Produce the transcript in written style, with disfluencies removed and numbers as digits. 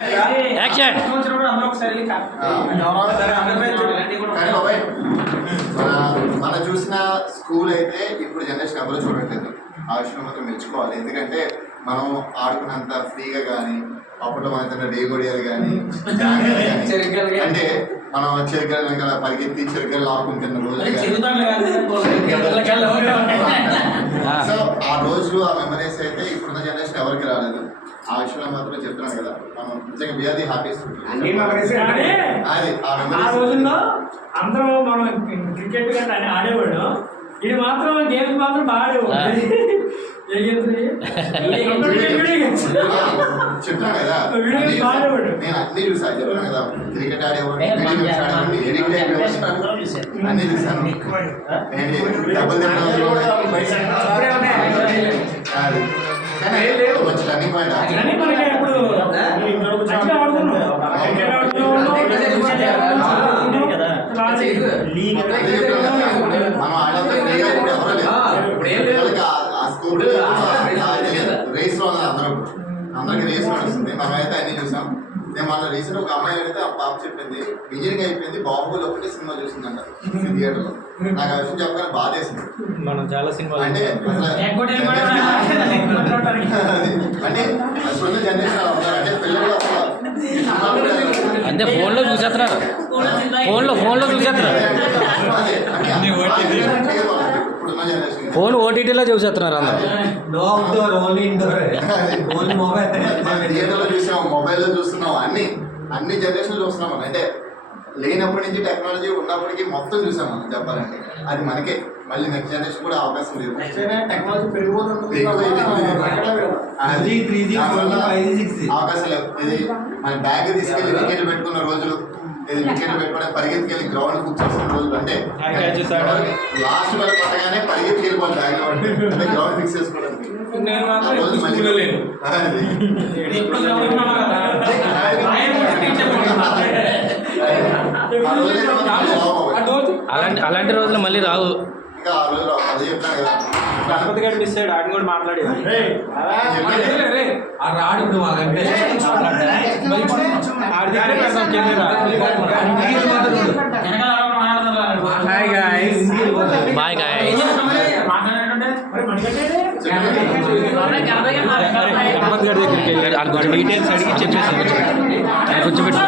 Action. మనం చూసిన school అయితే ఇప్పుడు జనరేషన్ ఎవరు చూడట్లేదు. ఆ విషయం మాత్రం మెచ్చుకోవాలి. ఎందుకంటే మనం ఆడుకున్నంత ఫ్రీగా కానీ అప్పట్లో మన రేగొడియాలు కానీ అంటే మనం చెరికల వెనకాల పరిగెత్తి చెరికలు లాక్కుంటున్న రోజులు. సో ఆ రోజులు ఆ మెమరీస్ అయితే ఇప్పుడున్న జనరేషన్ ఎవరికి రాలేదు. ఆ విషయంలో మాత్రం చెప్తున్నాను కదా, మనం నిజంగా బిఆర్ది హ్యాపీస్. అది ఆ రోజుల్లో అందరూ మనం క్రికెట్ కానీ ఆడేవాడు. ఇది మాత్రం గేమ్స్ మాత్రం బాగా ఆడేవాడు. చెప్తాను కదా, నేను అన్ని చూసాను. చెప్తాను కదా, క్రికెట్ ఆడేవాడు, ఎడిట్ అయిపోయాడు, అన్ని చూసాను. డబ్బులు టర్నింగ్ పాయింట్ మనం ఆడంతా ఫ్రీగా ఇప్పుడు ఎవరో లేదు. ఆ స్కూల్ రేస్ లో అందరికి రేస్ నడుస్తుంది. మనమైతే అన్ని చూసాం. నేను మన రీసెంట్ ఒక అమ్మాయి అడిగితే ఆ పాప చెప్పింది ఇంజనీరింగ్ అయిపోయింది, బాహుబలి ఒకటి సినిమా చూసిందంట థియేటర్లో. నాకు ఆ విషయం చెప్పగానే బాధ వేసింది. మనం చాలా సినిమాలు అంటే అంటే అసలు జనరేషన్ అవుతారు. అంటే పిల్లలు అంటే ఫోన్లో చూసేస్తున్నారు, ఫోన్లో చూసేస్తున్నారు, ఫోన్ ఓటీటీలో చూసేస్తున్నారు అందరూ. థియేటర్లో చూసాం, మొబైల్లో చూస్తున్నాం, అన్ని జనరేషన్లు చూస్తున్నాం. మనం అంటే లేనప్పటి నుంచి టెక్నాలజీ ఉన్నప్పటికీ మొత్తం చూసాం మనం చెప్పాలంటే. అది మనకే మళ్ళీ నెక్స్ట్ జనరేషన్ కూడా అవకాశం లేదు. టెక్నాలజీ పెరిగిపోతుంది, అవకాశం లేదు. ఇది మన బ్యాగ్ తీసుకెళ్ళి వికెట్లు పెట్టుకున్న రోజులు, ఇది వికెట్లు పెట్టుకుని పరిగెత్తుకెళ్ళి గ్రౌండ్ కూర్చోసిన రోజులు. అంటే లాస్ట్ వల్ల పట్టగానే పరిగెత్తుకి వెళ్ళిపోవాలి బ్యాగ్ లో, అంటే గ్రౌండ్ ఫిక్స్ చేసుకోవడానికి. అలాంటి రోజులు మళ్ళీ రావు. ఇంకా ఆ రోజులు అదే చెప్తాను కదా, గణపతి గారు మిస్ అయ్యాడు. ఆడిని కూడా మాట్లాడేది బాయ్ గాయ్స్. గణపతి గారి దగ్గరికి వెళ్ళాడు. వాళ్ళు కొంచెం డీటెయిల్స్ అడిగి చెప్పేసి కూర్చోబెట్టి